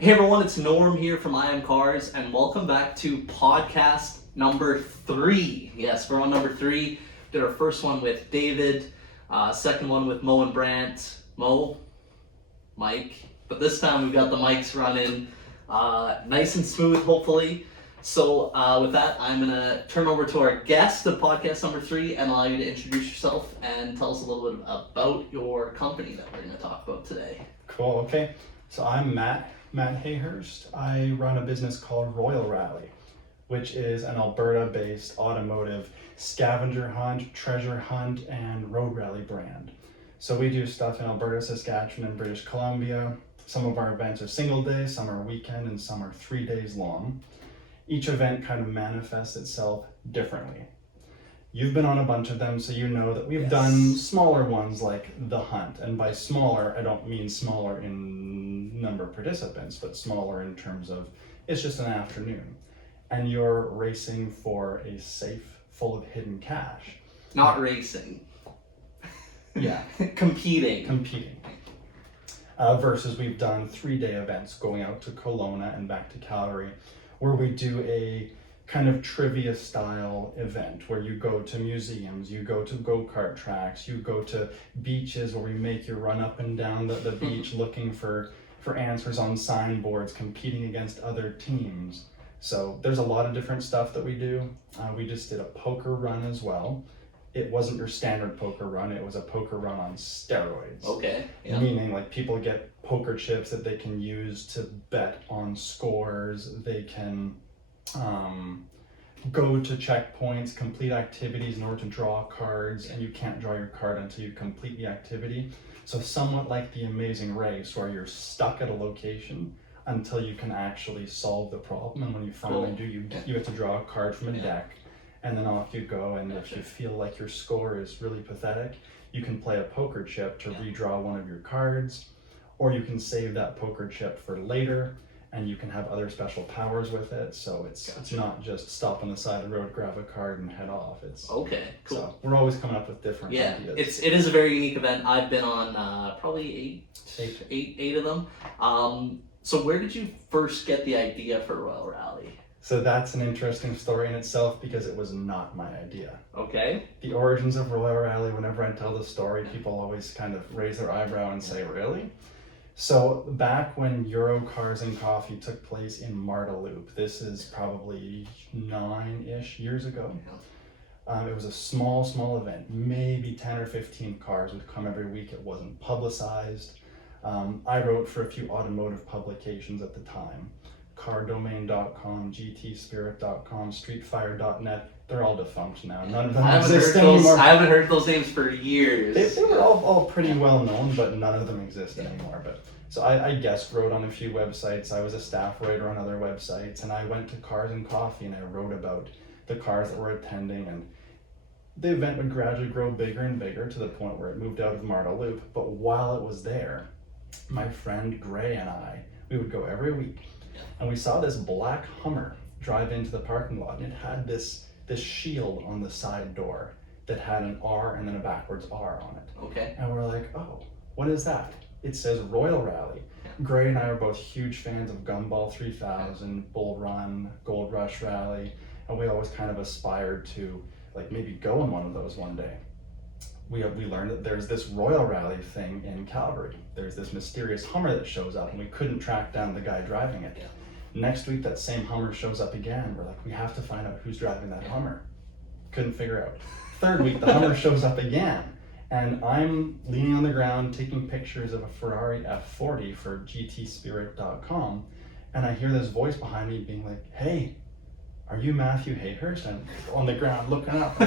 Hey everyone, it's Norm here from IMCARS, and welcome back to podcast number 3. Yes, we're on number 3. Did our first one with David, second one with Mo and Brant. Mo, Mike, but this time we've got the mics running nice and smooth, hopefully. So with that, I'm going to turn over to our guest of podcast number 3 and allow you to introduce yourself and tell us a little bit about your company that we're going to talk about today. Cool, okay. So I'm Matt Hayhurst. I run a business called Royal Rally, which is an Alberta-based automotive scavenger hunt, treasure hunt, and road rally brand. So we do stuff in Alberta, Saskatchewan, and British Columbia. Some of our events are single day, some are weekend, and some are 3 days long. Each event kind of manifests itself differently. You've been on a bunch of them, so you know that we've done smaller ones like the hunt. And by smaller, I don't mean smaller in number of participants, but smaller in terms of it's just an afternoon. And you're racing for a safe full of hidden cash. Not racing. Yeah. Competing. Versus we've done 3-day events going out to Kelowna and back to Calgary, where we do a kind of trivia style event where you go to museums, you go to go-kart tracks, you go to beaches where we make you run up and down the beach looking for answers on signboards, competing against other teams. So there's a lot of different stuff that we do. We just did a poker run as well. It wasn't your standard poker run, it was a poker run on steroids. Okay. Yeah. Meaning like people get poker chips that they can use to bet on scores, they can go to checkpoints, complete activities in order to draw cards, and you can't draw your card until you complete the activity. So somewhat like the Amazing Race, where you're stuck at a location until you can actually solve the problem, and when you finally do, you have to draw a card from a deck, and then off you go. And if you feel like your score is really pathetic, you can play a poker chip to redraw one of your cards, or you can save that poker chip for later, and you can have other special powers with it. So it's not just stop on the side of the road, grab a card, and head off. It's okay, cool. So we're always coming up with different ideas. It is a very unique event. I've been on probably eight of them. So where did you first get the idea for Royal Rally? So that's an interesting story in itself because it was not my idea. Okay. The origins of Royal Rally, whenever I tell the story, people always kind of raise their eyebrow and say, really? So back when Euro Cars and Coffee took place in Marda Loop, this is probably 9-ish years ago. It was a small event, maybe 10 or 15 cars would come every week. It wasn't publicized. I wrote for a few automotive publications at the time. Cardomain.com, GTspirit.com, Streetfire.net, they're all defunct now. None of them exist anymore. I haven't heard those names for years. They were all pretty well known, but none of them exist anymore. So I guest wrote on a few websites. I was a staff writer on other websites, and I went to Cars and Coffee and I wrote about the cars that were attending, and the event would gradually grow bigger and bigger to the point where it moved out of Marda Loop. But while it was there, my friend Gray and we would go every week, and we saw this black Hummer drive into the parking lot, and it had this shield on the side door that had an R and then a backwards R on it. Okay. And we're like, oh, what is that? It says Royal Rally. Gray and I are both huge fans of Gumball 3000, Bull Run, Gold Rush Rally, and we always kind of aspired to like maybe go on one of those one day. We learned that there's this Royal Rally thing in Calgary. There's this mysterious Hummer that shows up, and we couldn't track down the guy driving it. Next week, that same Hummer shows up again. We're like, we have to find out who's driving that Hummer. Couldn't figure out. Third week, the Hummer shows up again, and I'm leaning on the ground taking pictures of a Ferrari F40 for GTspirit.com, and I hear this voice behind me being like, hey, are you Matthew Hayhurst? I'm on the ground looking up.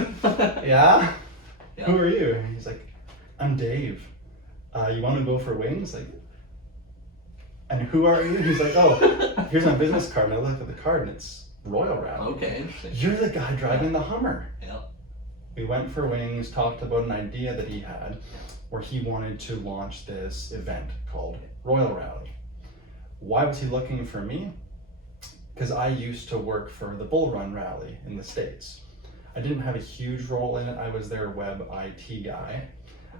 Yeah? Who are you? And he's like, I'm Dave. You want to go for wings? Like, and who are you? He's like, oh, here's my business card. And I look at the card and it's Royal Rally. Okay, interesting. You're the guy driving the Hummer. Yeah. We went for wings, talked about an idea that he had where he wanted to launch this event called Royal Rally. Why was he looking for me? Because I used to work for the Bull Run Rally in the States. I didn't have a huge role in it. I was their web IT guy.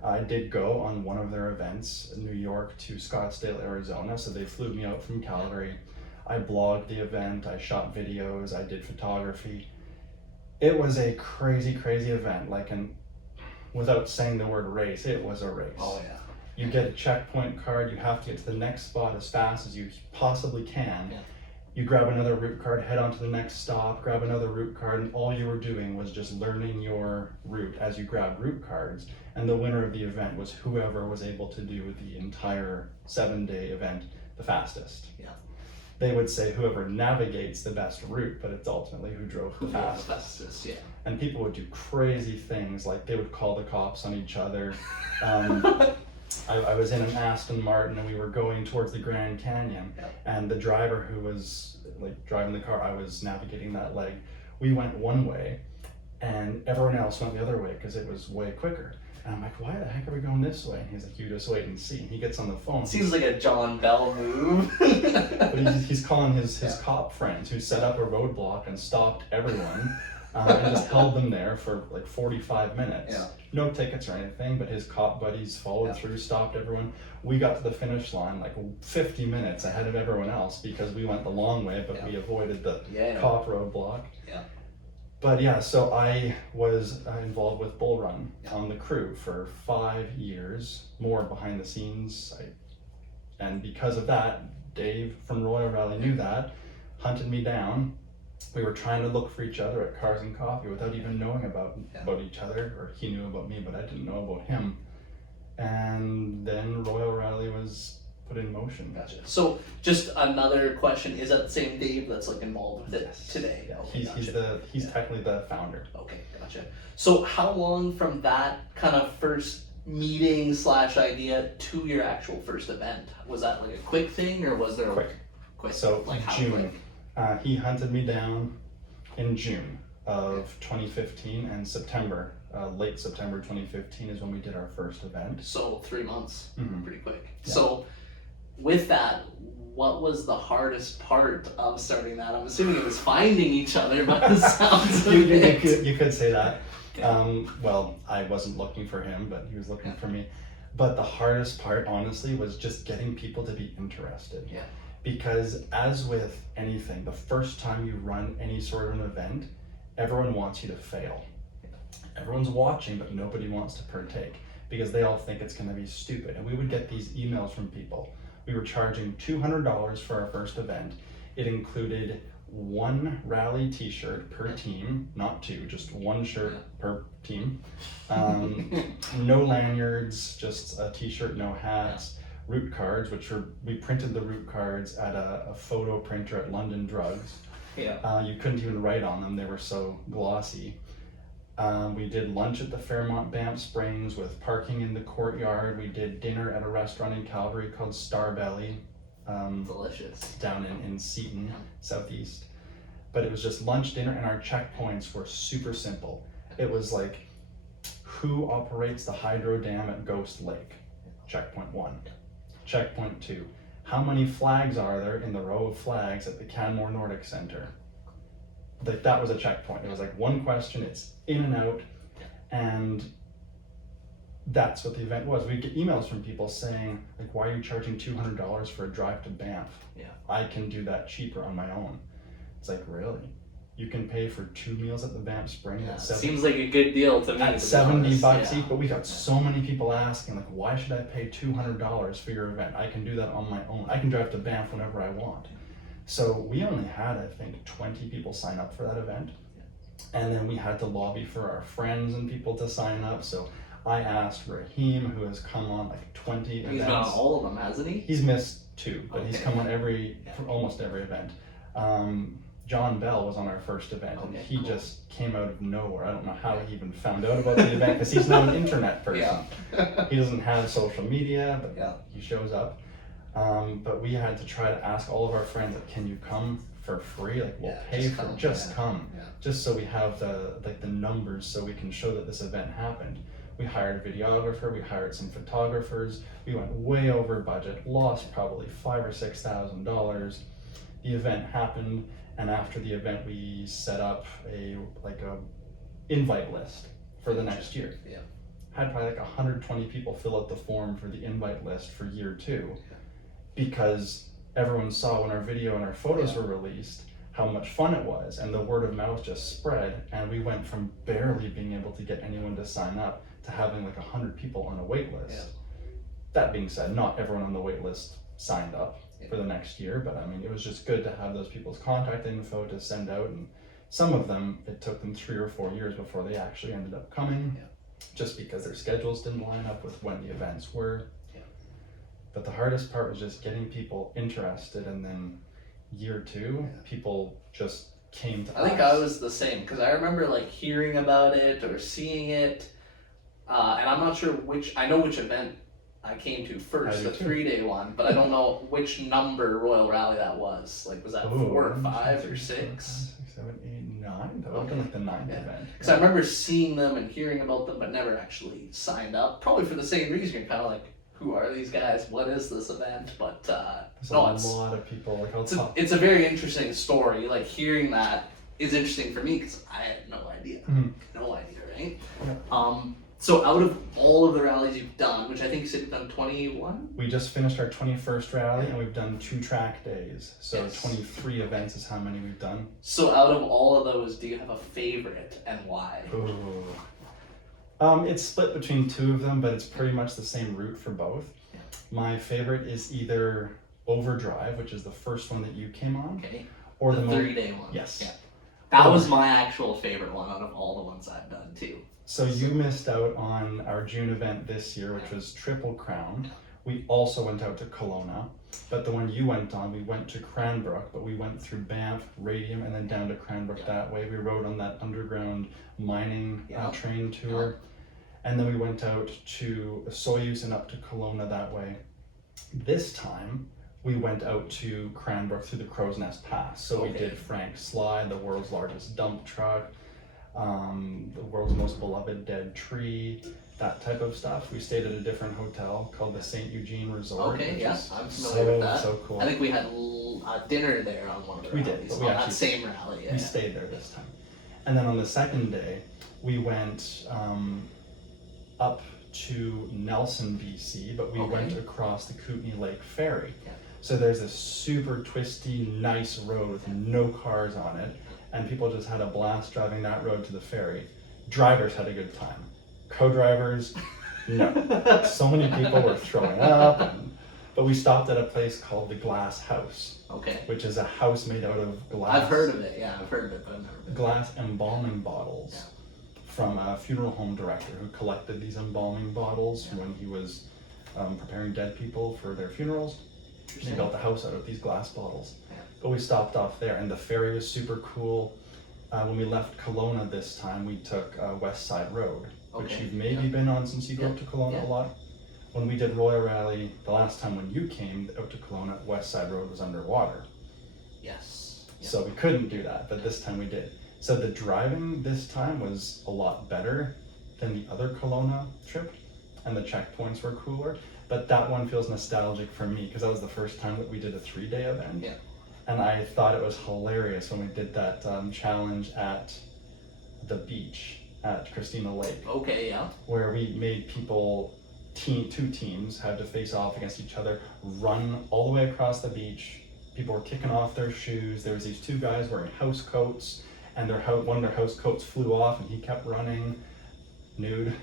I did go on one of their events, New York to Scottsdale, Arizona. So they flew me out from Calgary. I blogged the event, I shot videos, I did photography. It was a crazy, crazy event. Like, without saying the word race, it was a race. Oh yeah. You get a checkpoint card, you have to get to the next spot as fast as you possibly can. Yeah. You grab another route card, head on to the next stop, grab another route card, and all you were doing was just learning your route as you grabbed route cards. And the winner of the event was whoever was able to do the entire 7-day event the fastest. Yeah. They would say whoever navigates the best route, but it's ultimately who drove the fastest. Fastest, yeah. And people would do crazy things, like they would call the cops on each other. I was in an Aston Martin and we were going towards the Grand Canyon, and the driver who was like driving the car, I was navigating that leg. We went one way and everyone else went the other way because it was way quicker. And I'm like, why the heck are we going this way? And he's like, you just wait and see. And he gets on the phone. Seems like a John Bell move. But he's calling his cop friends who set up a roadblock and stopped everyone. And just held them there for like 45 minutes. Yeah. No tickets or anything, but his cop buddies followed through, stopped everyone. We got to the finish line like 50 minutes ahead of everyone else because we went the long way, but we avoided the cop roadblock. Yeah. But yeah, so I was involved with Bull Run on the crew for 5 years, more behind the scenes. And because of that, Dave from Royal Rally knew that, hunted me down. We were trying to look for each other at Cars and Coffee without even knowing about each other, or he knew about me, but I didn't know about him. And then Royal Rally was put in motion. Gotcha. So just another question, is that the same Dave that's like involved with it today? Okay, He's technically the founder. Okay, gotcha. So how long from that kind of first meeting / idea to your actual first event? Was that like a quick thing, or was there quick? So like how June. quick? He hunted me down in June of 2015, and September, late September 2015 is when we did our first event. So 3 months, pretty quick. Yeah. So with that, what was the hardest part of starting that? I'm assuming it was finding each other by the sounds of it. You could say that. Well, I wasn't looking for him, but he was looking for me. But the hardest part, honestly, was just getting people to be interested. Yeah. Because as with anything, the first time you run any sort of an event, everyone wants you to fail. Everyone's watching, but nobody wants to partake because they all think it's going to be stupid. And we would get these emails from people. We were charging $200 for our first event. It included 1 rally t-shirt per team, not 2, just 1 shirt per team. No lanyards, just a t-shirt, no hats. Route cards, we printed the route cards at a photo printer at London Drugs. Yeah. You couldn't even write on them, they were so glossy. We did lunch at the Fairmont Banff Springs with parking in the courtyard. We did dinner at a restaurant in Calgary called Starbelly. Delicious. Down in Seaton, Southeast. But it was just lunch, dinner, and our checkpoints were super simple. It was like, who operates the hydro dam at Ghost Lake? Checkpoint 1. Checkpoint 2. How many flags are there in the row of flags at the Canmore Nordic Center? Like, that was a checkpoint. It was like one question, it's in and out, and that's what the event was. We'd get emails from people saying, like, why are you charging $200 for a drive to Banff? Yeah. I can do that cheaper on my own. It's like, really? You can pay for 2 meals at the Banff Spring at seems like a good deal to me. At $70 each, but we got so many people asking, like, why should I pay $200 for your event? I can do that on my own. I can drive to Banff whenever I want. So we only had, I think, 20 people sign up for that event. And then we had to lobby for our friends and people to sign up. So I asked Raheem, who has come on like 20 events. He's been on all of them, hasn't he? He's missed 2, but he's come on almost every event. John Bell was on our first event, and he just came out of nowhere. I don't know how he even found out about the event, because he's not an internet person. He doesn't have social media, but he shows up. But we had to try to ask all of our friends, like, can you come for free? Like, we'll pay for it. Just come. Just so we have the numbers so we can show that this event happened. We hired a videographer, we hired some photographers, we went way over budget, lost probably $5,000 or $6,000. The event happened, and after the event we set up a invite list for the next year. had probably like 120 people fill out the form for the invite list for year 2 because everyone saw when our video and our photos were released how much fun it was, and the word of mouth just spread, and we went from barely being able to get anyone to sign up to having like 100 people on a wait list. Yeah. That being said, not everyone on the wait list signed up for the next year, but I mean, it was just good to have those people's contact info to send out, and some of them, it took them 3 or 4 years before they actually ended up coming, just because their schedules didn't line up with when the events were. But the hardest part was just getting people interested, and then year 2, people just came to us. I think I was the same, because I remember like hearing about it or seeing it, and I'm not sure I know which event I came to first, the 3-day one, but I don't know which number Royal Rally that was. Like, was that 4 or 5 or 6? 7, 8, 9? That would have been like the 9th event. Because I remember seeing them and hearing about them, but never actually signed up. Probably for the same reason. You're kind of like, who are these guys? What is this event? But there's a lot of people. Like, it's a very interesting story. Like, hearing that is interesting for me because I had no idea. No idea, right? Yeah. So out of all of the rallies you've done, which I think you said you've done 21? We just finished our 21st rally, and we've done 2 track days. So 23 events is how many we've done. So out of all of those, do you have a favorite, and why? Ooh. It's split between 2 of them, but it's pretty much the same route for both. My favorite is either Overdrive, which is the first one that you came on, or the 3-day one. Yes. Yeah. That was my actual favorite one out of all the ones I've done too. So you missed out on our June event this year, which was Triple Crown. We also went out to Kelowna, but the one you went on, we went to Cranbrook, but we went through Banff, Radium, and then down to Cranbrook that way. We rode on that underground mining train tour. And then we went out to Soyuz and up to Kelowna that way. This time, we went out to Cranbrook through the Crow's Nest Pass. So we did Frank's Slide, the world's largest dump truck, the world's most beloved dead tree, that type of stuff. We stayed at a different hotel called the St. Eugene Resort. Okay, yeah, I'm familiar with that. So cool. I think we had dinner there on one of the rallies. We did, but we on actually, that same rally. We stayed there this time. And then on the second day, we went up to Nelson, BC, but we went across the Kootenay Lake Ferry. So there's this super twisty, nice road with no cars on it, and people just had a blast driving that road to the ferry. Drivers had a good time. Co-drivers, no. So many people were throwing up, but we stopped at a place called the Glass House, which is a house made out of glass. I've heard of it, I've heard of it, but I've never been. Glass embalming bottles from a funeral home director who collected these embalming bottles when he was preparing dead people for their funerals. They built the house out of these glass bottles. But we stopped off there, and the ferry was super cool. When we left Kelowna this time, we took West Side Road, which you've maybe been on since you go up to Kelowna a lot. When we did Royal Rally, the last time when you came out to Kelowna, West Side Road was underwater. Yes. So we couldn't do that, but this time we did. So the driving this time was a lot better than the other Kelowna trip, and the checkpoints were cooler. But that one feels nostalgic for me because that was the first time that we did a 3-day event. And I thought it was hilarious when we did that challenge at the beach at Christina Lake. Where we made people, 2 teams had to face off against each other, run all the way across the beach. People were kicking off their shoes. There was these 2 guys wearing house coats, and one of their house coats flew off, and he kept running nude.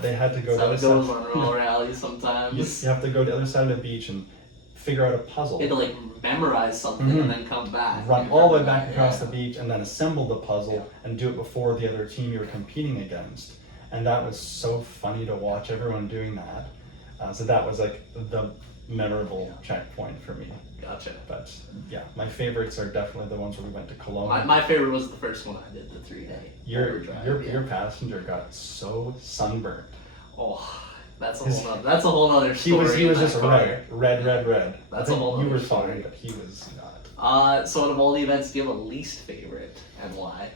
They had to go. That's how it goes on Royal rallies sometimes. You have to go to the other side of the beach and figure out a puzzle. You had to like memorize something and then come back. Run all the way back across the beach and then assemble the puzzle and do it before the other team you were competing against. And that was so funny to watch everyone doing that. So that was like the memorable checkpoint for me. Gotcha. But yeah, my favorites are definitely the ones where we went to Kelowna. My favorite was the first one I did, the 3-day. Your passenger got so sunburnt. Oh, that's a whole other story. He was just red. That's a whole you other were story. fine, but he was not. So out of all the events, do you have a least favorite, and why?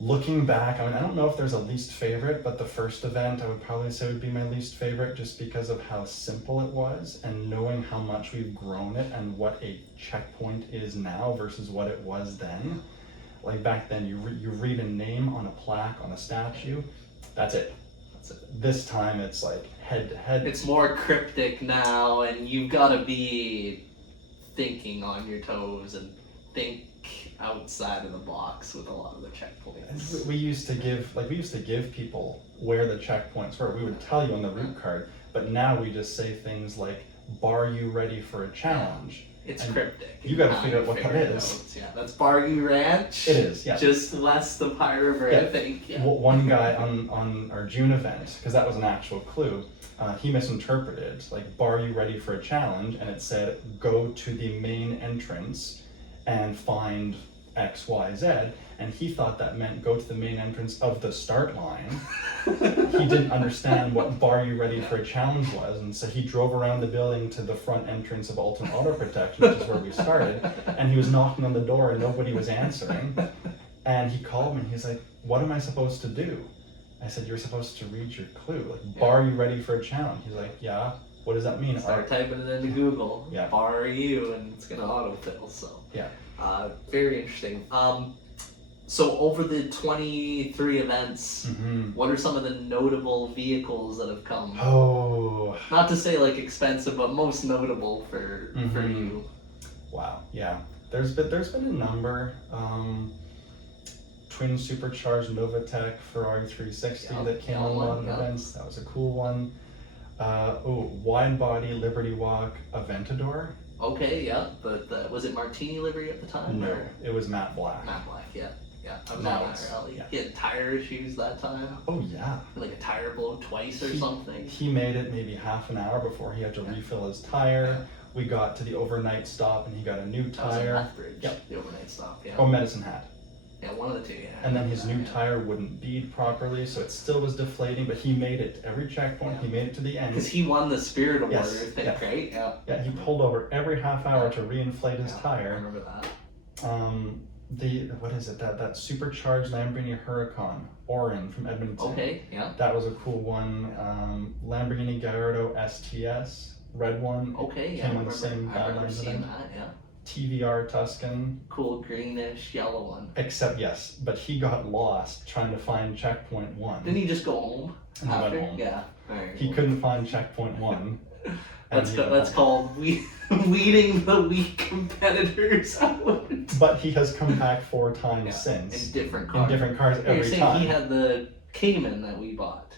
Looking back, I don't know if there's a least favorite, but the first event I would probably say would be my least favorite just because of how simple it was and knowing how much we've grown it and what a checkpoint is now versus what it was then. Like back then, you read a name on a plaque, on a statue, that's it. This time it's like head to head. It's more cryptic now, and you've got to be thinking on your toes and think outside of the box with a lot of the checkpoints. We used to give people where the checkpoints were. We would tell you on the route card, but now we just say things like, "Bar you ready for a challenge?" It's and cryptic. You got to figure out what that is. Yeah, that's Bargu Ranch. It is, yeah. Just west of High River, Yeah. I think. Yeah. One guy on our June event, because that was an actual clue, he misinterpreted, like, "Bar you ready for a challenge?" and it said, "Go to the main entrance and find X, Y, Z," and he thought that meant go to the main entrance of the start line. He didn't understand what "Bar you ready for a challenge" was, and so he drove around the building to the front entrance of Ultimate Auto Protection, which is where we started, and he was knocking on the door and nobody was answering, and he called me and he's like, "What am I supposed to do?" I said, "You're supposed to read your clue, like, "Bar you ready for a challenge?" He's like, "Yeah, what does that mean?" Start typing it into Google. Yeah. Bar you, and it's gonna autofill. So. Yeah. Very interesting. So over the 23 events, what are some of the notable vehicles that have come? Oh. Not to say like expensive, but most notable for you. Wow. Yeah. There's been a number. Twin supercharged Novatec Ferrari 360 that came on one of the events. That was a cool one. Wide body Liberty Walk Aventador. Okay, yeah, but was it Martini livery at the time? No, or? it was Matt Black. Matt Black, yeah. I was Now on that it's- rally. yeah. He had tire issues that time. Oh yeah. Like a tire blow twice or something. He made it maybe half an hour before he had to refill his tire. We got to the overnight stop and he got a new That was in tire. Lethbridge, Yep. the overnight stop, yeah. Oh, Medicine Hat. Yeah, one of the two, yeah. And then his new tire wouldn't bead properly, so it still was deflating, but he made it to every checkpoint. He made it to the end. Because he won the Spirit Award, Yes, I think, yeah. right? Yeah. Yeah, he pulled over every half hour to reinflate his I tire. remember that. What is it? That supercharged Lamborghini Huracan Orin from Edmonton. Okay, yeah. That was a cool one. Lamborghini Gallardo STS, red one. Okay, yeah. Came on the same I remember guidelines seeing event. that, yeah. TVR Tuscan. Cool greenish yellow one. Except yes, but he got lost trying to find checkpoint 1. Didn't he just go home And he went after? home. Yeah. Alright. He couldn't find checkpoint 1. That's called weeding the weak competitors out. But he has come back 4 times In since. different cars. In different cars You're every saying time. he had the Cayman that we bought.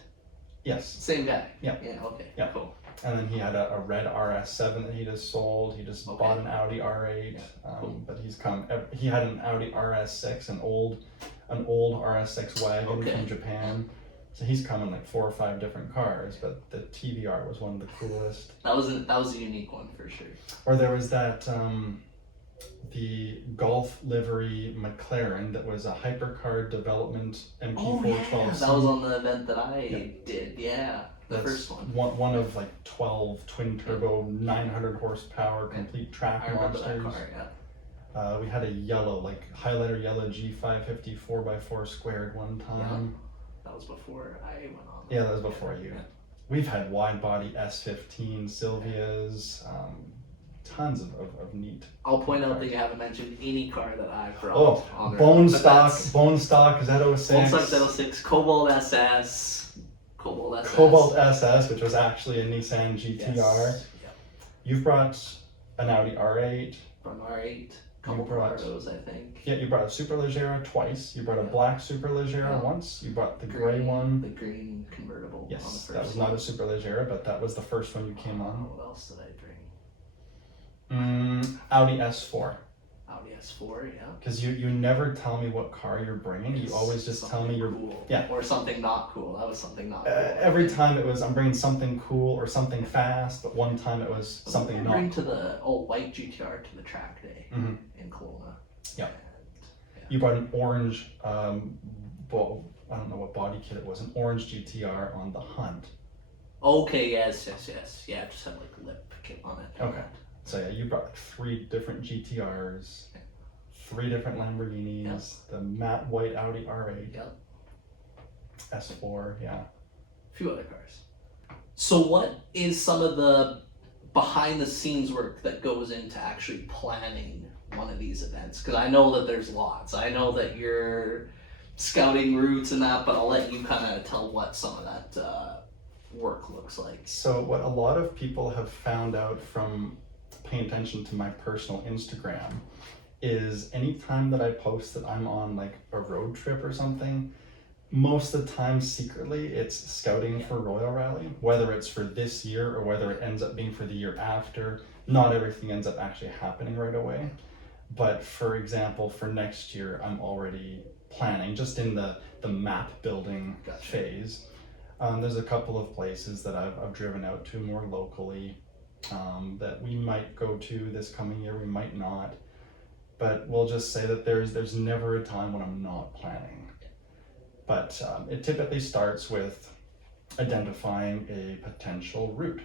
Yes. Same guy. Yeah. Yeah. Okay. Yeah. Cool. And then he had a red RS7 that he just sold. He just Okay. bought an Audi R8. Yeah, cool. But he had an Audi RS6, an old RS6 wagon Okay. from Japan. So he's come in like 4 or 5 different cars, but the TVR was one of the coolest. That was a unique one for sure. Or there was that the Golf livery McLaren that was a hypercar development MP412C. That was on the event that I did. Yeah, the first one. One of like 12 twin turbo 900 horsepower complete track I remember monsters. that car. Yeah. We had a yellow, like highlighter yellow G550 4x4 squared one time. That was before I went on. Yeah, that was before you. We've had wide body S15 Silvias, tons of neat. I'll point out that you haven't mentioned any car that I brought. Oh, on there. bone But stock that's- Z06. Bone stock Z06, Cobalt SS. Cobalt SS, which was actually a Nissan GTR. Yes. Yep. You've brought an Audi R8. From R8. Couple brought- Corrados, I think. Yeah, you brought a Superleggera twice. You brought a black Superleggera once. You brought the gray one. The green convertible on the Yes, first that was one. not a Superleggera, but that was the first one you came on. What else did I bring? Audi S4. Audi S4, yeah. Because you never tell me what car you're bringing. You always just tell me you're cool. yeah. Or something not cool. That was something not cool. Every time it was I'm bringing something cool or something fast, but one time it was something not. Bring to the white GTR to the track day in Kelowna. Yeah. And, You brought an orange, well, I don't know what body kit it was, an orange GTR on the Hunt. Okay, yes. Yeah, it just had like lip kit on it. Okay. So yeah, you brought like 3 different GTRs, 3 different Lamborghinis, the matte white Audi R8, Yep. S4, yeah. A few other cars. So what is some of the behind the scenes work that goes into actually planning one of these events? Because I know that there's lots. I know that you're scouting routes and that, but I'll let you kind of tell what some of that work looks like. So what a lot of people have found out from paying attention to my personal Instagram is anytime that I post that I'm on like a road trip or something, most of the time secretly it's scouting for Royal Rally, whether it's for this year or whether it ends up being for the year after. Not everything ends up actually happening right away. But for example, for next year, I'm already planning, just in the map building phase. There's a couple of places that I've driven out to more locally that we might go to this coming year, we might not. But we'll just say that there's never a time when I'm not planning. But it typically starts with identifying a potential route,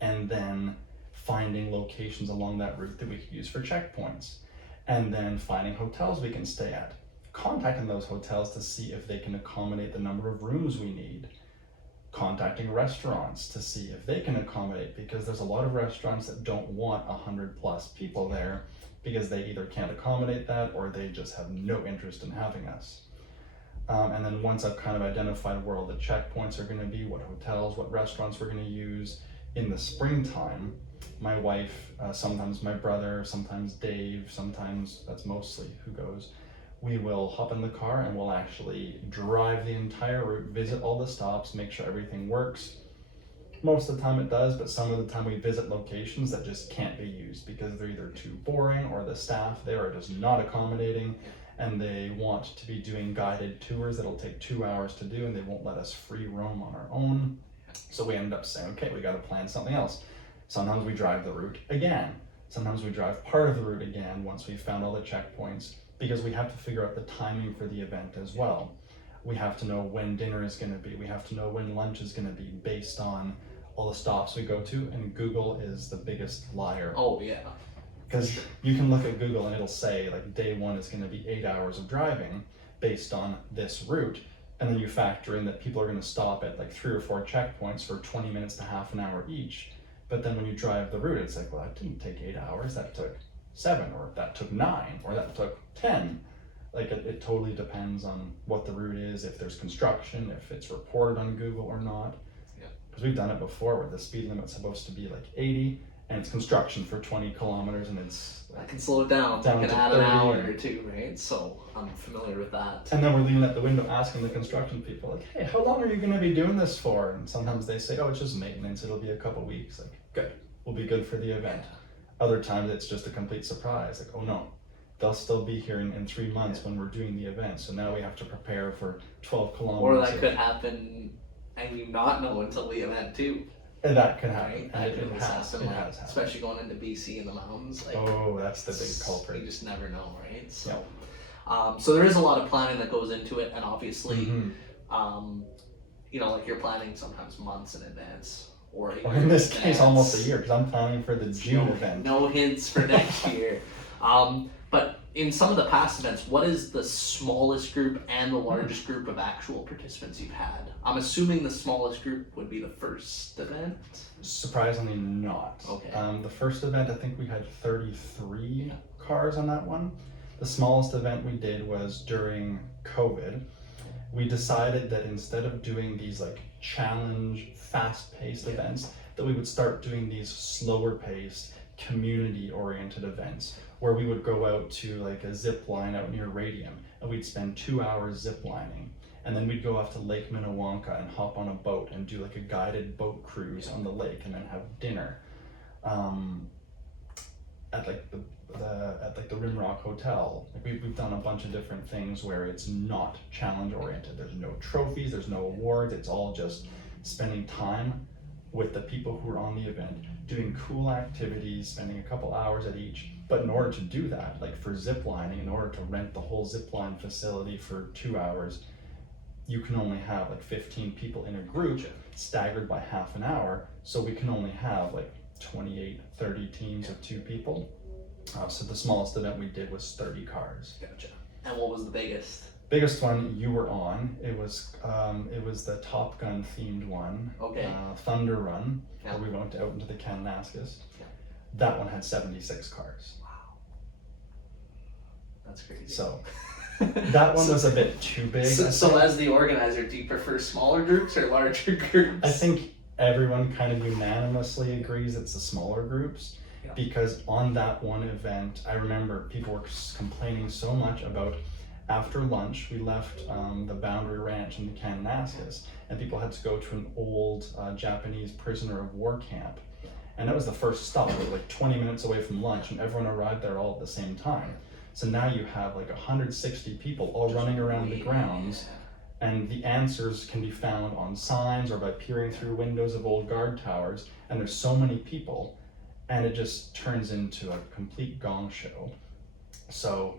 and then finding locations along that route that we could use for checkpoints, and then finding hotels we can stay at, contacting those hotels to see if they can accommodate the number of rooms we need, contacting restaurants to see if they can accommodate, because there's a lot of restaurants that don't want 100+ people there because they either can't accommodate that or they just have no interest in having us. And then once I've kind of identified where all the checkpoints are going to be, what hotels, what restaurants we're going to use in the springtime, my wife, sometimes my brother, sometimes Dave, sometimes that's mostly who goes, we will hop in the car and we'll actually drive the entire route, visit all the stops, make sure everything works. Most of the time it does, but some of the time we visit locations that just can't be used because they're either too boring or the staff there are just not accommodating, and they want to be doing guided tours that'll take 2 hours to do and they won't let us free roam on our own. So we end up saying, okay, we got to plan something else. Sometimes we drive the route again. Sometimes we drive part of the route again once we've found all the checkpoints, because we have to figure out the timing for the event as well. We have to know when dinner is going to be. We have to know when lunch is going to be based on all the stops we go to, and Google is the biggest liar. Oh yeah. Because you can look at Google and it'll say like day one is going to be 8 hours of driving based on this route, and then you factor in that people are going to stop at like 3 or 4 checkpoints for 20 minutes to half an hour each. But then when you drive the route, it's like, well, that didn't take 8 hours, that took 7, or that took 9, or that took 10. Like it totally depends on what the route is, if there's construction, if it's reported on Google or not. Because we've done it before where the speed limit's supposed to be like 80 and it's construction for 20 kilometers and it's I can slow it down. Down I can to add an 30. hour or two, right? So I'm familiar with that. And then we're leaning at the window asking the construction people like, hey, how long are you going to be doing this for? And sometimes they say, oh, it's just maintenance, it'll be a couple weeks. Like, good, we'll be good for the event. Other times it's just a complete surprise, like, oh no, they'll still be here in 3 months when we're doing the event, so now we have to prepare for 12 kilometers. Or that could happen and you not know until the event too. And that could happen. Right? It has happened. Especially going into BC in the mountains. Like, oh, that's the big culprit. You just never know, right? So, Yep. So there is a lot of planning that goes into it, and obviously, Mm-hmm. you know, like you're planning sometimes months in advance. Or in this case, almost a year, because I'm planning for the June event. No hints for next year. But in some of the past events, what is the smallest group and the largest group of actual participants you've had? I'm assuming the smallest group would be the first event. Surprisingly not. Okay. The first event, I think we had 33 cars on that one. The smallest event we did was during COVID. We decided that instead of doing these like challenge, fast-paced events, that we would start doing these slower-paced, community-oriented events, where we would go out to like a zip line out near Radium, and we'd spend 2 hours zip lining, and then we'd go off to Lake Minnewanka and hop on a boat and do like a guided boat cruise on the lake, and then have dinner at like the Rimrock Hotel. Like we've done a bunch of different things where it's not challenge oriented. There's no trophies, there's no awards. It's all just spending time with the people who are on the event, doing cool activities, spending a couple hours at each. But in order to do that, like for zip lining, in order to rent the whole zip line facility for 2 hours, you can only have like 15 people in a group, staggered by half an hour. So we can only have like 28, 30 teams of 2 people. So the smallest event we did was 30 cars. Gotcha. And what was the biggest? Biggest one you were on. It was the Top Gun themed one. Okay. Thunder Run, where we went out into the Kananaskis. Yeah. That one had 76 cars. Wow. That's crazy. So That one was a bit too big. So as the organizer, do you prefer smaller groups or larger groups? I think everyone kind of unanimously agrees it's the smaller groups, because on that one event, I remember people were complaining so much about after lunch, we left the Boundary Ranch in the Kananaskis, and people had to go to an old Japanese prisoner of war camp. And that was the first stop, it was like 20 minutes away from lunch, and everyone arrived there all at the same time. So now you have like 160 people all running around the grounds, and the answers can be found on signs or by peering through windows of old guard towers, and there's so many people, and it just turns into a complete gong show. So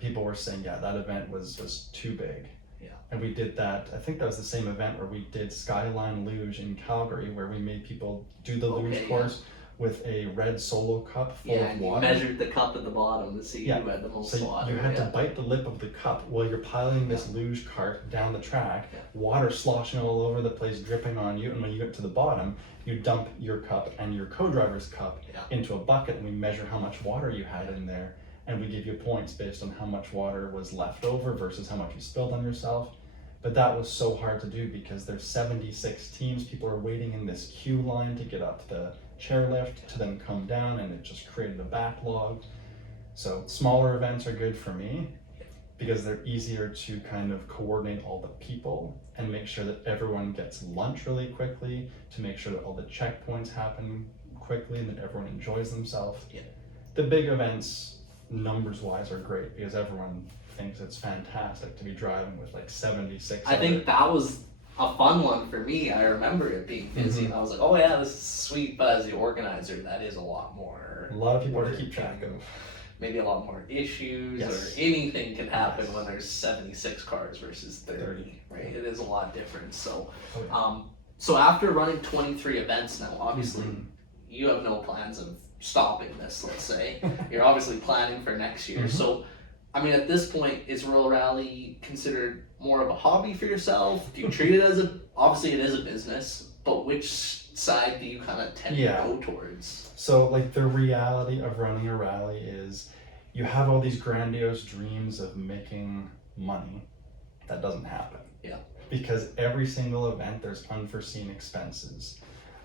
people were saying, yeah, that event was too big. Yeah. And we did that, I think that was the same event where we did Skyline Luge in Calgary, where we made people do the luge course with a red Solo cup full of water. You measured the cup at the bottom to see who had the most water. You had to bite the lip of the cup while you're piloting this luge cart down the track, water sloshing all over the place, dripping on you, and when you get to the bottom, you dump your cup and your co-driver's cup into a bucket, and we measure how much water you had in there, and we give you points based on how much water was left over versus how much you spilled on yourself. But that was so hard to do because there's 76 teams, people are waiting in this queue line to get up the chairlift to then come down, and it just created a backlog. So smaller events are good for me because they're easier to kind of coordinate all the people and make sure that everyone gets lunch really quickly, to make sure that all the checkpoints happen quickly and that everyone enjoys themselves. The big events, numbers wise, are great because everyone thinks it's fantastic to be driving with like 76. I think that was a fun one for me. I remember it being busy, and I was like, oh yeah, this is sweet. But as the organizer, that is a lot more. A lot of people to keep track of. Maybe a lot more issues, or anything can happen when there's 76 cars versus 30, right? It is a lot different. So, so after running 23 events now, obviously, you have no plans of stopping this, let's say. You're obviously planning for next year. So, I mean, at this point, is Royal Rally considered more of a hobby for yourself? Do you treat it as obviously it is a business, but which side do you kind of tend to go towards? So, like, the reality of running a rally is you have all these grandiose dreams of making money. That doesn't happen. Because every single event, there's unforeseen expenses.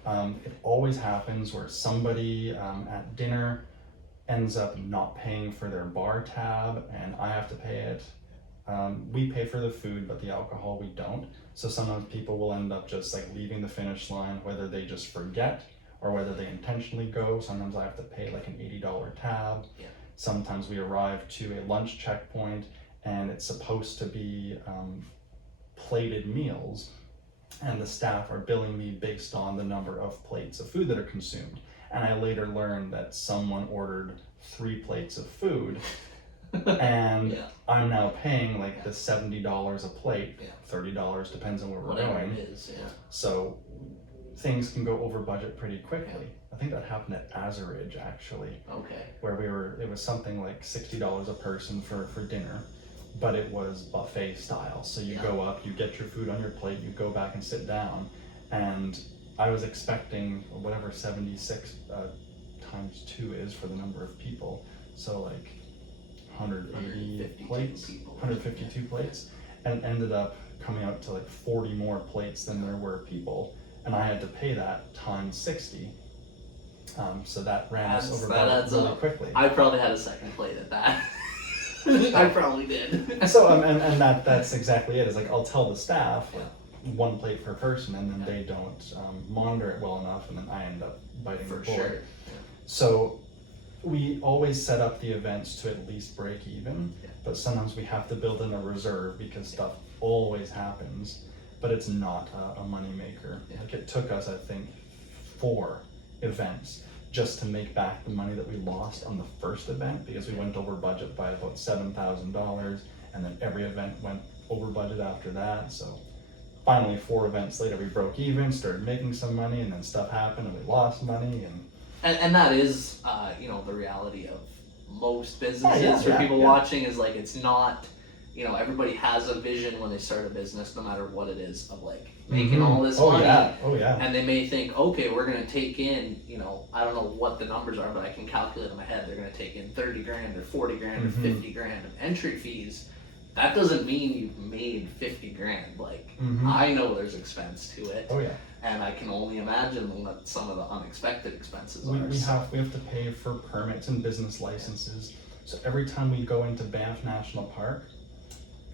It always happens where somebody at dinner ends up not paying for their bar tab and I have to pay it. We pay for the food, but the alcohol we don't. So sometimes people will end up just like leaving the finish line, whether they just forget or whether they intentionally go. Sometimes I have to pay like an $80 tab. Sometimes we arrive to a lunch checkpoint and it's supposed to be plated meals, and the staff are billing me based on the number of plates of food that are consumed. And I later learned that someone ordered 3 plates of food, and I'm now paying like the $70 a plate, $30 depends on where we're going. It is, So things can go over budget pretty quickly. I think that happened at Azurridge actually. Where it was something like $60 a person for dinner. But it was buffet style. So you go up, you get your food on your plate, you go back and sit down. And I was expecting whatever 76 times 2 is for the number of people. So like 180 plates, 152 plates. And ended up coming out to like 40 more plates than there were people. And I had to pay that times 60. So that ran us over budget really quickly. I probably had a second plate at that. I probably did. So and that's exactly it. It's like I'll tell the staff like 1 plate per person, and then they don't monitor it well enough, and then I end up biting the bullet. So we always set up the events to at least break even, but sometimes we have to build in a reserve because stuff always happens, but it's not a money maker. Like it took us, I think, 4 events just to make back the money that we lost on the first event, because we went over budget by about $7,000, and then every event went over budget after that. So finally 4 events later we broke even, started making some money, and then stuff happened and we lost money. And that is the reality of most businesses for people watching, is like it's not, everybody has a vision when they start a business, no matter what it is, of like making all this money. And they may think, okay, we're going to take in, I don't know what the numbers are, but I can calculate in my head, they're going to take in 30 grand or 40 grand or 50 grand of entry fees. that doesn't mean you've made 50 grand. Like, I know there's expense to it. Oh yeah. And I can only imagine what some of the unexpected expenses We are. have to pay for permits and business licenses. So every time we go into Banff National Park,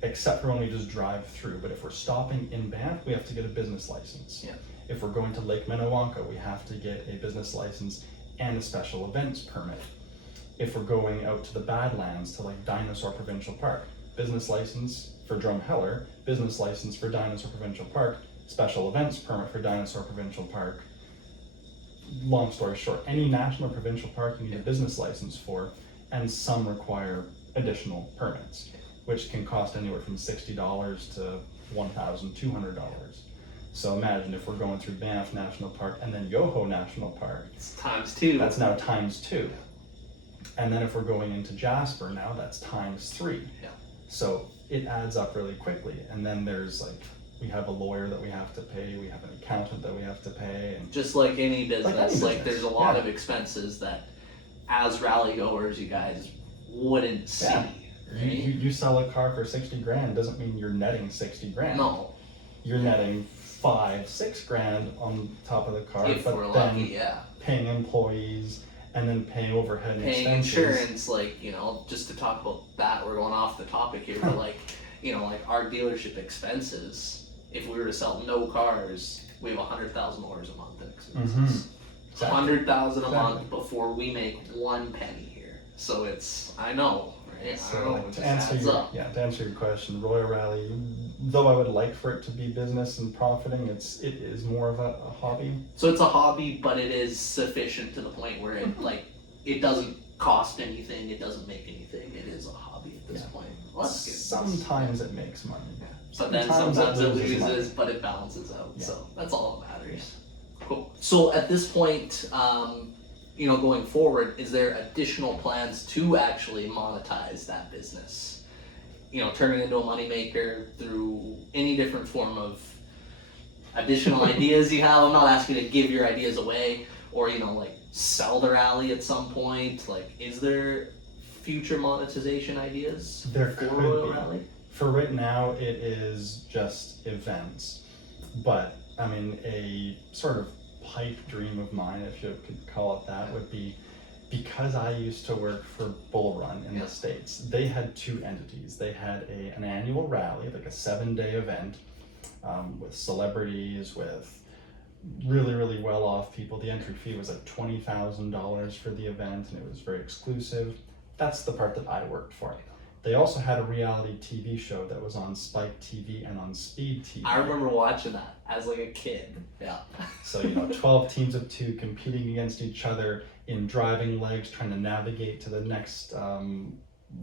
except for when we just drive through, but if we're stopping in Banff, we have to get a business license. Yeah. If we're going to Lake Minnewanka, we have to get a business license and a special events permit. If we're going out to the Badlands, to like Dinosaur Provincial Park, business license for Drumheller, business license for Dinosaur Provincial Park, special events permit for Dinosaur Provincial Park. Long story short, any national or provincial park you need a business license for, and some require additional permits, which can cost anywhere from $60 to $1,200. So imagine if we're going through Banff National Park and then Yoho National Park. It's times 2. That's now times 2. And then if we're going into Jasper now, that's times 3. Yeah. So it adds up really quickly. And then there's like, we have a lawyer that we have to pay, we have an accountant that we have to pay. And just like any business, like there's a lot yeah. of expenses that as rally goers you guys wouldn't see. Yeah. Right? You sell a car for 60 grand doesn't mean you're netting 60 grand. No. You're netting 5-6 grand on top of the car, If but we're then lucky, yeah. paying employees and then paying overhead and Paying expenses. insurance, like, you know, just to talk about that, we're going off the topic here, but like, you know, like our dealership expenses, if we were to sell no cars, we have $100,000 a month in expenses. Exactly. $100,000 a month before we make 1 penny here. So it's, I know, right? So I know, it to just adds up. to answer your question, Royal Rally, though I would like for it to be business and profiting, it is more of a hobby. So it's a hobby, but it is sufficient to the point where it like it doesn't cost anything, it doesn't make anything. It is a hobby at this point. Well, that's good. Sometimes it makes money. Yeah. But then sometimes it loses, but it balances out. Yeah. So that's all that matters. Cool. So at this point, you know, going forward, is there additional plans to actually monetize that business? You know, turn it into a moneymaker through any different form of additional ideas you have. I'm not asking you to give your ideas away or, you know, like sell the rally at some point. Like, is there future monetization ideas There for could Royal be. Rally? For right now, it is just events. But, I mean, a sort of pipe dream of mine, if you could call it that, would be, because I used to work for Bull Run in the States, they had 2 entities. They had an annual rally, like a 7-day event, with celebrities, with really, really well-off people. The entry fee was like $20,000 for the event, and it was very exclusive. That's the part that I worked for. They also had a reality TV show that was on Spike TV and on Speed TV. I remember watching that as like a kid. Yeah. So, you know, 12 teams of 2 competing against each other in driving legs, trying to navigate to the next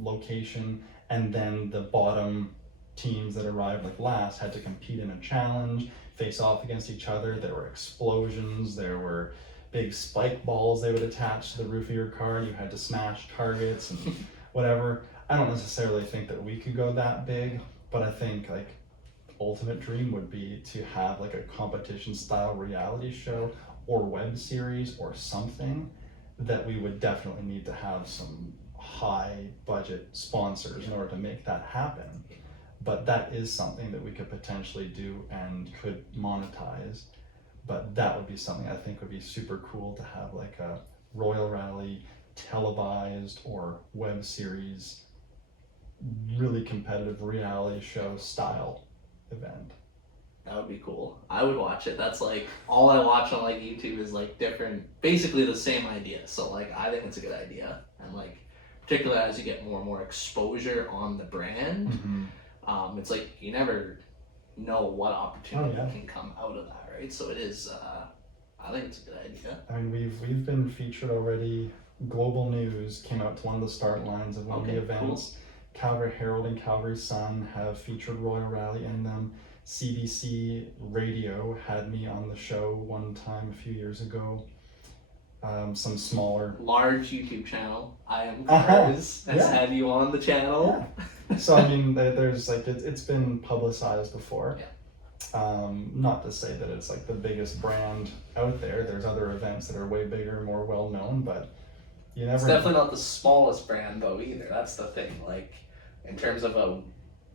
location, and then the bottom teams that arrived like last had to compete in a challenge, face off against each other. There were explosions, there were big spike balls they would attach to the roof of your car. You had to smash targets and whatever. I don't necessarily think that we could go that big, but I think like ultimate dream would be to have like a competition style reality show or web series or something that we would definitely need to have some high budget sponsors in order to make that happen. But that is something that we could potentially do and could monetize. But that would be something I think would be super cool to have, like a Royal Rally televised or web series, really competitive reality show style event. That would be cool. I would watch it. That's like all I watch on like YouTube is like different, basically the same idea. So like I think it's a good idea, and like particularly as you get more and more exposure on the brand, it's like you never know what opportunity can come out of that, right? So it is. I think it's a good idea. I mean, we've been featured already. Global News came out to one of the start lines of one of the events. Cool. Calgary Herald and Calgary Sun have featured Royal Rally in them. CBC Radio had me on the show one time a few years ago. Some smaller... Large YouTube channel, IMCARS, has had you on the channel. Yeah. So, I mean, there's like, it's been publicized before. Yeah. Not to say that it's like the biggest brand out there. There's other events that are way bigger and more well known, but you never... It's definitely not the smallest brand though either. That's the thing. Like, in terms of a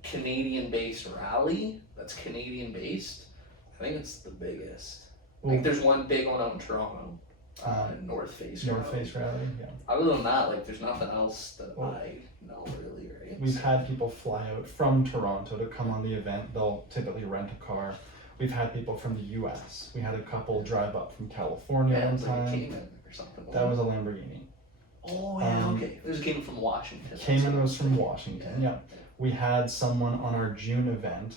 Canadian-based rally that's Canadian-based. I think it's the biggest. Well, Like there's one big one out in Toronto, North Face Rally, yeah. Other than that, like there's nothing else that I know really, right? We've had people fly out from Toronto to come on the event. They'll typically rent a car. We've had people from the US. We had a couple drive up from California one time. Like Cayman or something. That was a Lamborghini. Oh yeah, okay. There's a Cayman from Washington. Cayman was from Washington, yeah. We had someone on our June event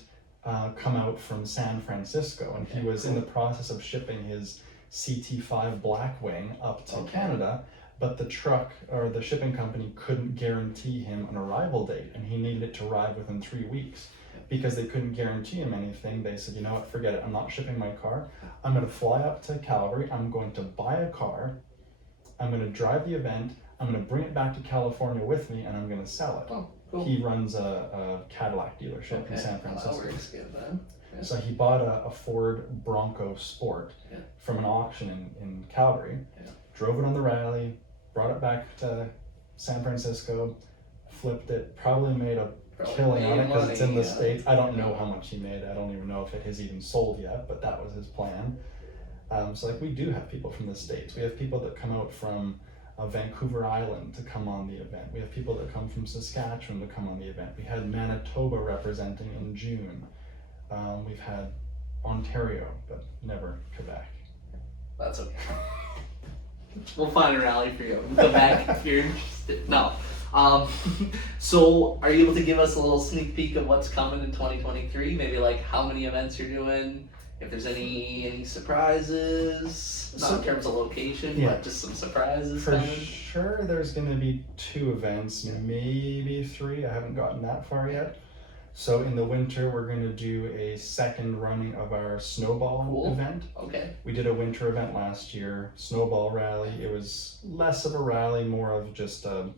come out from San Francisco, and he was in the process of shipping his CT5 Blackwing up to Canada, but the truck or the shipping company couldn't guarantee him an arrival date, and he needed it to arrive within 3 weeks. Because they couldn't guarantee him anything, they said, you know what, forget it, I'm not shipping my car. I'm going to fly up to Calgary, I'm going to buy a car, I'm going to drive the event, I'm going to bring it back to California with me, and I'm going to sell it. Oh, cool. He runs a Cadillac dealership in San Francisco. That works good then. Yeah. So he bought a Ford Bronco Sport from an auction in Calgary, drove it on the rally, brought it back to San Francisco, flipped it, probably made a killing on it because it's in the States. I don't know how much he made. I don't even know if it has even sold yet, but that was his plan. So like we do have people from the States. We have people that come out from Vancouver Island to come on the event. We have people that come from Saskatchewan to come on the event. We had Manitoba representing in June. We've had Ontario, but never Quebec. That's okay. We'll find a rally for you. Quebec if you're interested. No. So are you able to give us a little sneak peek of what's coming in 2023? Maybe like how many events you're doing, if there's any surprises, not in terms of location, but just some surprises For coming. sure there's going to be 2 events, maybe 3. I haven't gotten that far yet. So in the winter we're going to do a second running of our snowball event. Okay. We did a winter event last year, snowball rally. It was less of a rally, more of just a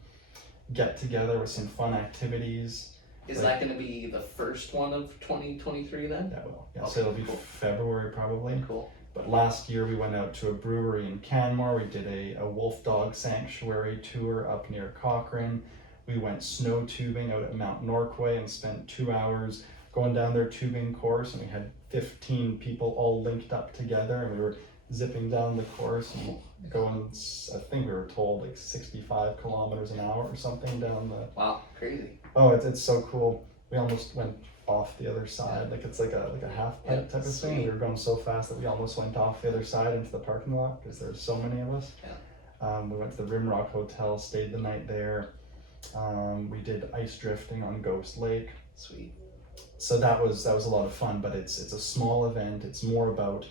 get together with some fun activities. Is that going to be the first one of 2023 then? That will. Yeah, so it'll be February probably. Cool. But last year we went out to a brewery in Canmore. We did a wolf dog sanctuary tour up near Cochrane. We went snow tubing out at Mount Norquay and spent 2 hours going down their tubing course, and we had 15 people all linked up together, and we were zipping down the course and going, I think we were told like 65 kilometers an hour or something down the... Wow, crazy. Oh, it's so cool. We almost went off the other side, like it's like a half pipe type of thing. We were going so fast that we almost went off the other side into the parking lot because there's so many of us. We went to the Rimrock Hotel, stayed the night there. We did ice drifting on Ghost Lake. Sweet. So that was a lot of fun, but it's a small event. It's more about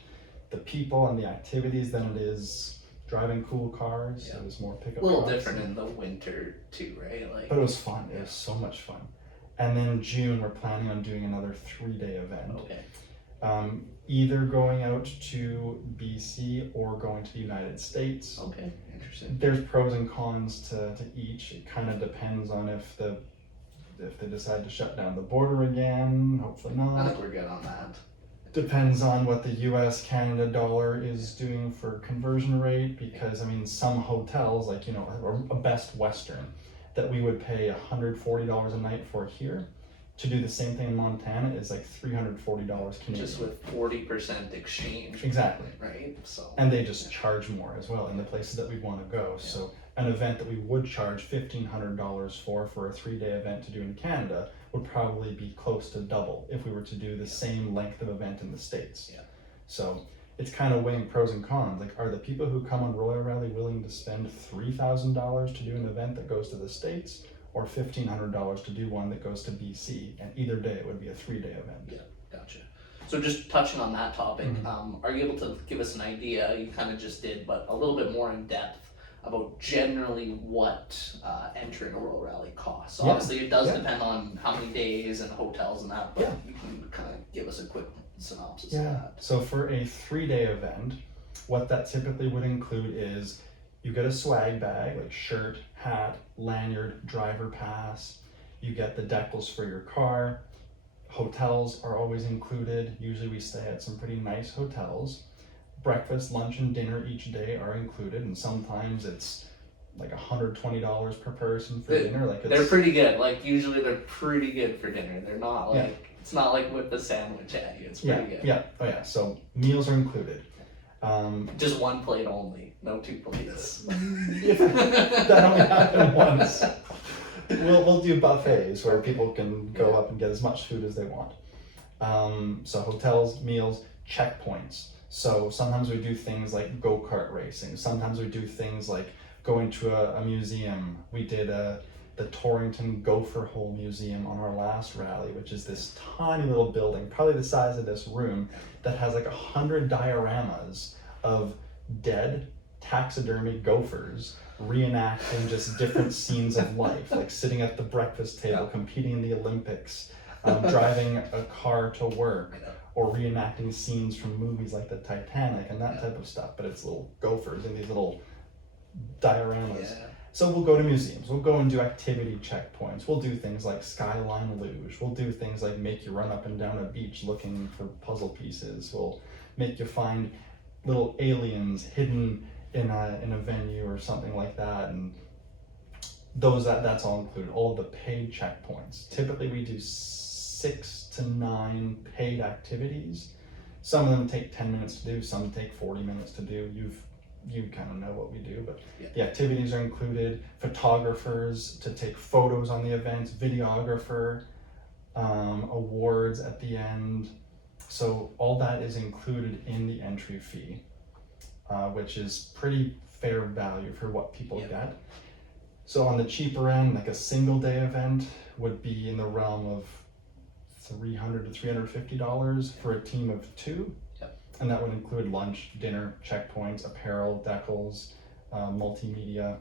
the people and the activities than it is driving cool cars. It was more pickup trucks. A little different in the winter too, right? Like, but it was fun. It was so much fun. And then June, we're planning on doing another 3-day event. Okay. Either going out to BC or going to the United States. Okay, interesting. There's pros and cons to each. It kind of depends on if they decide to shut down the border again. Hopefully not. I think we're good on that. Depends on what the US-Canada dollar is doing for conversion rate, because I mean some hotels, like, you know, a Best Western that we would pay $140 a night for here, to do the same thing in Montana is like $340 Canadian. Just with 40% exchange. Exactly. Right? So. And they just charge more as well in the places that we want to go. Yeah. So an event that we would charge $1,500 for a 3-day event to do in Canada would probably be close to double if we were to do the same length of event in the States. Yeah. So it's kind of weighing pros and cons. Like, are the people who come on Royal Rally willing to spend $3,000 to do an event that goes to the States, or $1,500 to do one that goes to BC? And either day it would be a 3-day event. Yeah, gotcha. So just touching on that topic, are you able to give us an idea, you kind of just did, but a little bit more in depth about generally what entering a Royal Rally costs? So obviously it does depend on how many days and hotels and that, but you can kind of give us a quick synopsis of that. So for a 3-day event, what that typically would include is you get a swag bag, like shirt, hat, lanyard, driver pass. You get the decals for your car. Hotels are always included. Usually we stay at some pretty nice hotels. Breakfast, lunch, and dinner each day are included, and sometimes it's like $120 per person for dinner. Like they're pretty good. Like usually they're pretty good for dinner. They're not like it's not like with the sandwich at you. It's pretty good. Yeah. Oh yeah. So meals are included. Just one plate only, no 2 plates. That only happened once. We'll do buffets where people can go up and get as much food as they want. So hotels, meals, checkpoints. So sometimes we do things like go-kart racing. Sometimes we do things like going to a museum. We did the Torrington Gopher Hole Museum on our last rally, which is this tiny little building, probably the size of this room, that has like 100 dioramas of dead taxidermy gophers reenacting just different scenes of life, like sitting at the breakfast table, competing in the Olympics, driving a car to work, or reenacting scenes from movies like the Titanic and that type of stuff. But it's little gophers in these little dioramas. Yeah. So we'll go to museums, we'll go and do activity checkpoints, we'll do things like skyline luge, we'll do things like make you run up and down a beach looking for puzzle pieces, we'll make you find little aliens hidden in a venue or something like that, and that's all included, all of the paid checkpoints. Typically we do 6 to 9 paid activities. Some of them take 10 minutes to do, some take 40 minutes to do. You kind of know what we do, but the activities are included, photographers to take photos on the events, videographer, awards at the end. So all that is included in the entry fee, which is pretty fair value for what people get. So on the cheaper end, like a single day event would be in the realm of $300 to $350 for a team of 2. And that would include lunch, dinner, checkpoints, apparel, decals, multimedia.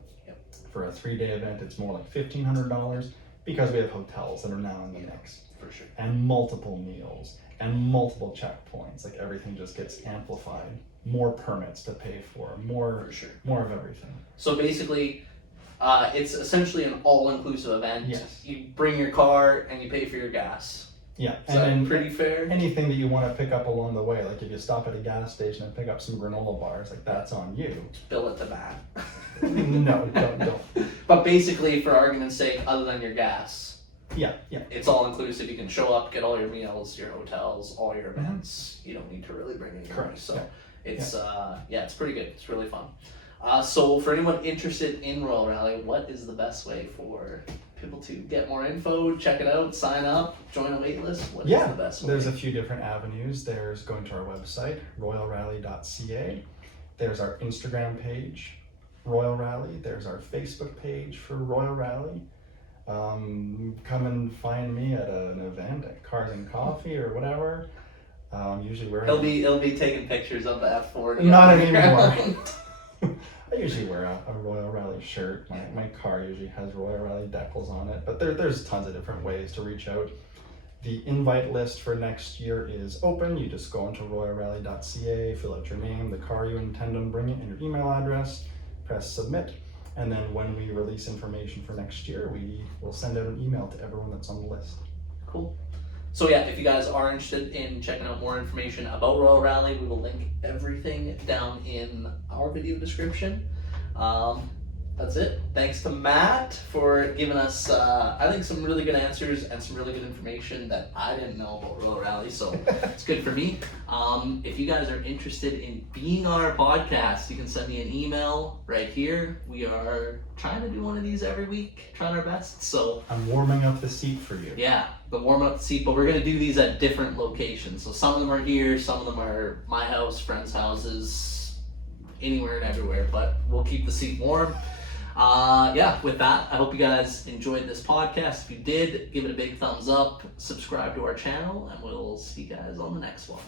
For a 3-day event, it's more like $1,500 because we have hotels that are now in the mix. For sure. And multiple meals and multiple checkpoints. Like everything just gets amplified. More permits to pay for, more of everything. So basically, it's essentially an all-inclusive event. Yes. You bring your car and you pay for your gas. Yeah, Is that pretty fair? Anything that you want to pick up along the way, like if you stop at a gas station and pick up some granola bars, like that's on you. Bill it to Matt. No, don't. But basically, for argument's sake, other than your gas, yeah, it's all inclusive. You can show up, get all your meals, your hotels, all your events. You don't need to really bring any money. So it's it's pretty good. It's really fun. So for anyone interested in Royal Rally, what is the best way for people to get more info, check it out, sign up, join a wait list? What is the best way? There's a few different avenues. There's going to our website, royalrally.ca. There's our Instagram page, Royal Rally. There's our Facebook page for Royal Rally. Come and find me at an event at Cars and Coffee or whatever. Usually wearing... He'll be taking pictures of the F40. Not anymore. I usually wear a Royal Rally shirt. My car usually has Royal Rally decals on it, but there's tons of different ways to reach out. The invite list for next year is open. You just go into royalrally.ca, fill out your name, the car you intend on bringing, and your email address, press submit, and then when we release information for next year, we will send out an email to everyone that's on the list. Cool. So yeah, if you guys are interested in checking out more information about Royal Rally, we will link everything down in our video description. That's it. Thanks to Matt for giving us, I think, some really good answers and some really good information that I didn't know about Royal Rally, so it's good for me. If you guys are interested in being on our podcast, you can send me an email right here. We are trying to do one of these every week, trying our best, so... I'm warming up the seat for you. Yeah, the warm up the seat, but we're going to do these at different locations. So some of them are here, some of them are my house, friends' houses, anywhere and everywhere, but we'll keep the seat warm. With that, I hope you guys enjoyed this podcast. If you did, give it a big thumbs up, subscribe to our channel, and we'll see you guys on the next one.